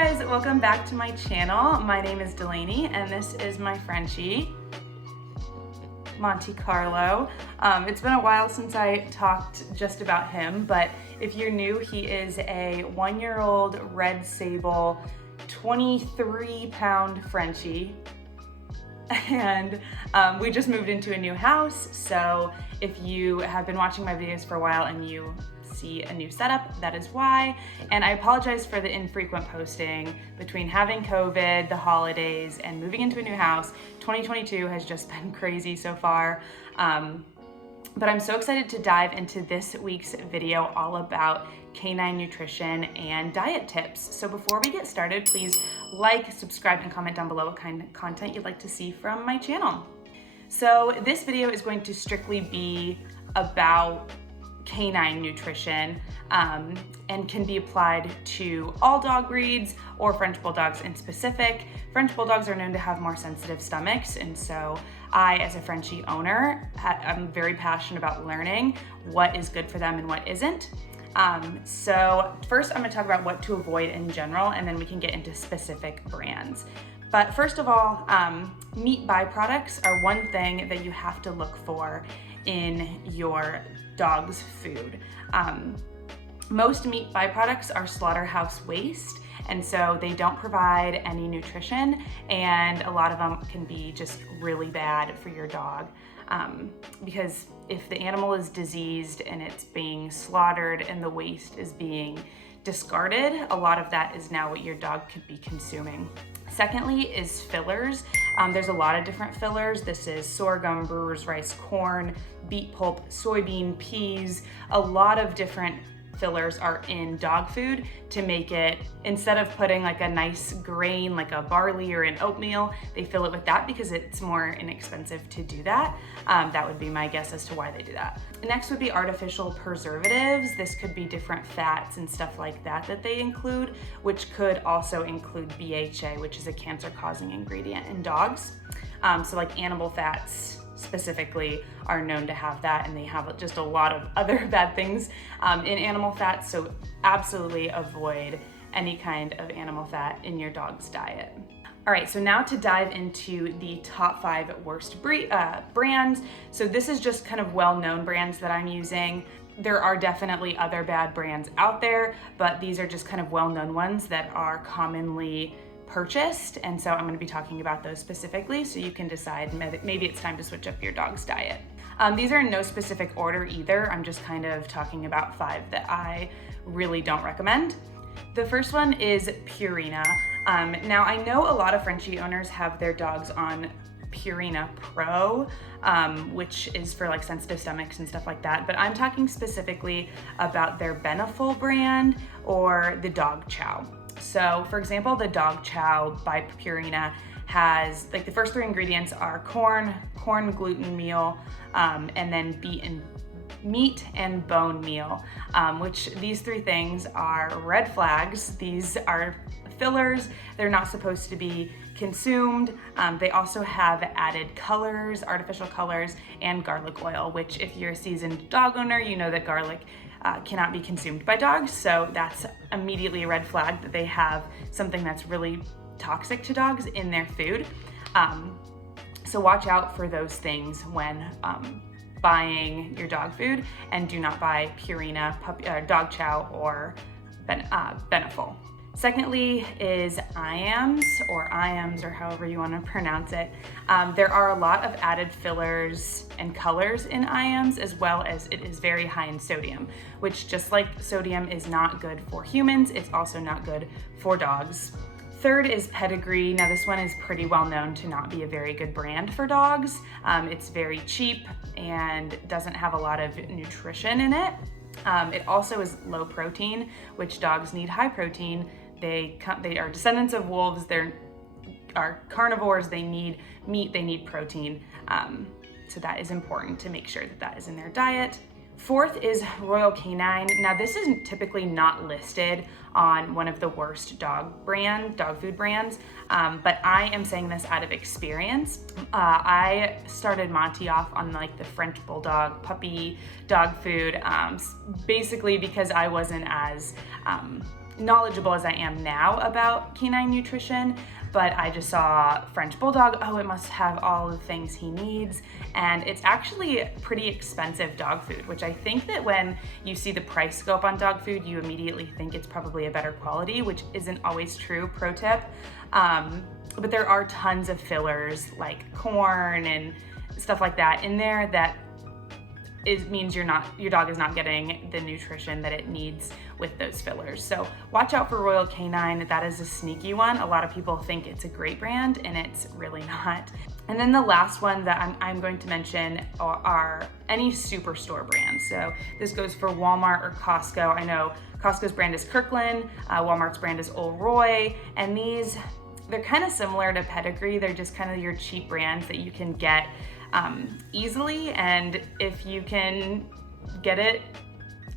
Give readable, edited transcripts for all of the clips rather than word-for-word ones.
guys, welcome back to my channel. My name is Delaney and this is my Frenchie, Monte Carlo. It's been a while since I talked just about him, but if you're new, he is a 1-year-old red sable, 23-pound Frenchie. And we just moved into a new house, so if you have been watching my videos for a while and you see a new setup, that is why. And I apologize for the infrequent posting. Between having COVID, the holidays, and moving into a new house, 2022 has just been crazy so far. But I'm so excited to dive into this week's video all about canine nutrition and diet tips. So before we get started, please like, subscribe, and comment down below what kind of content you'd like to see from my channel. So this video is going to strictly be about canine nutrition and can be applied to all dog breeds or French Bulldogs in specific. French Bulldogs are known to have more sensitive stomachs, and so I, as a Frenchie owner, I'm very passionate about learning what is good for them and what isn't. So first I'm going to talk about what to avoid in general, and then we can get into specific brands. But first of all, meat byproducts are one thing that you have to look for in your dog's food. Most meat byproducts are slaughterhouse waste, and so they don't provide any nutrition, and a lot of them can be just really bad for your dog. Because if the animal is diseased and it's being slaughtered and the waste is being discarded, a lot of that is now what your dog could be consuming. Secondly is fillers. There's a lot of different fillers. This is sorghum, brewer's rice, corn, beet pulp, soybean, peas. A lot of different fillers are in dog food to make it, instead of putting like a nice grain like a barley or an oatmeal, they fill it with that because it's more inexpensive to do that. That would be my guess as to why they do that. Next would be artificial preservatives. This could be different fats and stuff like that that they include, which could also include BHA, which is a cancer-causing ingredient in dogs. So like animal fats specifically are known to have that, and they have just a lot of other bad things in animal fats, so absolutely avoid any kind of animal fat in your dog's diet. All right, so now to dive into the top 5 worst brands. So this is just kind of well-known brands that I'm using. There are definitely other bad brands out there, but these are just kind of well-known ones that are commonly purchased, and so I'm going to be talking about those specifically so you can decide maybe it's time to switch up your dog's diet. These are in no specific order either. I'm just kind of talking about 5 that I really don't recommend. The first one is Purina. Now I know a lot of Frenchie owners have their dogs on Purina Pro, which is for like sensitive stomachs and stuff like that, but I'm talking specifically about their Beneful brand or the Dog Chow. So for example, the Dog Chow by Purina has, like, the first 3 ingredients are corn gluten meal, and then meat and bone meal, which these 3 things are red flags. These are fillers. They're not supposed to be consumed. They also have added colors, artificial colors, and garlic oil, which if you're a seasoned dog owner, you know that garlic cannot be consumed by dogs, so that's immediately a red flag that they have something that's really toxic to dogs in their food. So watch out for those things when buying your dog food, and do not buy Purina Dog Chow or Beneful. Secondly is Iams, or however you want to pronounce it. There are a lot of added fillers and colors in Iams, as well as it is very high in sodium, which, just like sodium is not good for humans, it's also not good for dogs. Third is Pedigree. Now this one is pretty well known to not be a very good brand for dogs. It's very cheap and doesn't have a lot of nutrition in it. It also is low protein, which dogs need high protein. They are descendants of wolves. They are carnivores. They need meat. They need protein. So that is important to make sure that that is in their diet. Fourth is Royal Canine. Now this is typically not listed on one of the worst dog food brands, but I am saying this out of experience. I started Monty off on like the French Bulldog puppy dog food, basically because I wasn't as knowledgeable as I am now about canine nutrition, but I just saw French Bulldog, oh, it must have all the things he needs. And it's actually pretty expensive dog food, which I think that when you see the price go up on dog food, you immediately think it's probably a better quality, which isn't always true, pro tip. But there are tons of fillers like corn and stuff like that in there that means your dog is not getting the nutrition that it needs with those fillers. So watch out for Royal Canine. That is a sneaky one. A lot of people think it's a great brand and it's really not. And then the last one that I'm going to mention are any superstore brands. So this goes for Walmart or Costco. I know Costco's brand is Kirkland, Walmart's brand is Old Roy, and they're kind of similar to Pedigree. They're just kind of your cheap brands that you can get easily, and if you can get it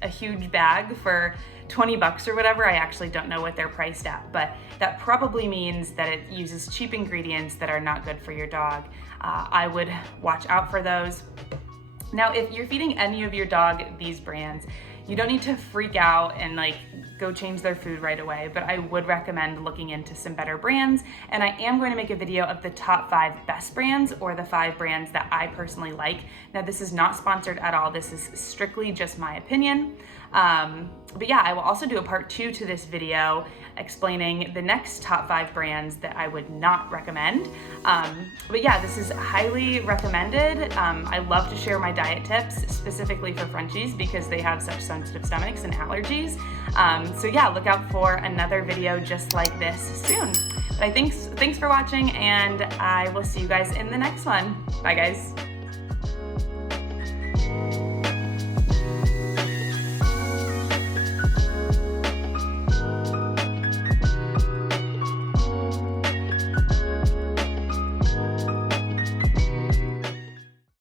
a huge bag for 20 bucks or whatever, I actually don't know what they're priced at, but that probably means that it uses cheap ingredients that are not good for your dog. I would watch out for those. Now, if you're feeding any of your dog these brands, you don't need to freak out and like go change their food right away, but I would recommend looking into some better brands. And I am going to make a video of the top 5 best brands, or the 5 brands that I personally like. Now, this is not sponsored at all. This is strictly just my opinion. But yeah, I will also do a part 2 to this video explaining the next top 5 brands that I would not recommend. But yeah, this is highly recommended. I love to share my diet tips, specifically for Frenchies, because they have such sensitive stomachs and allergies. So yeah, look out for another video just like this soon. But thanks for watching, and I will see you guys in the next one. Bye, guys.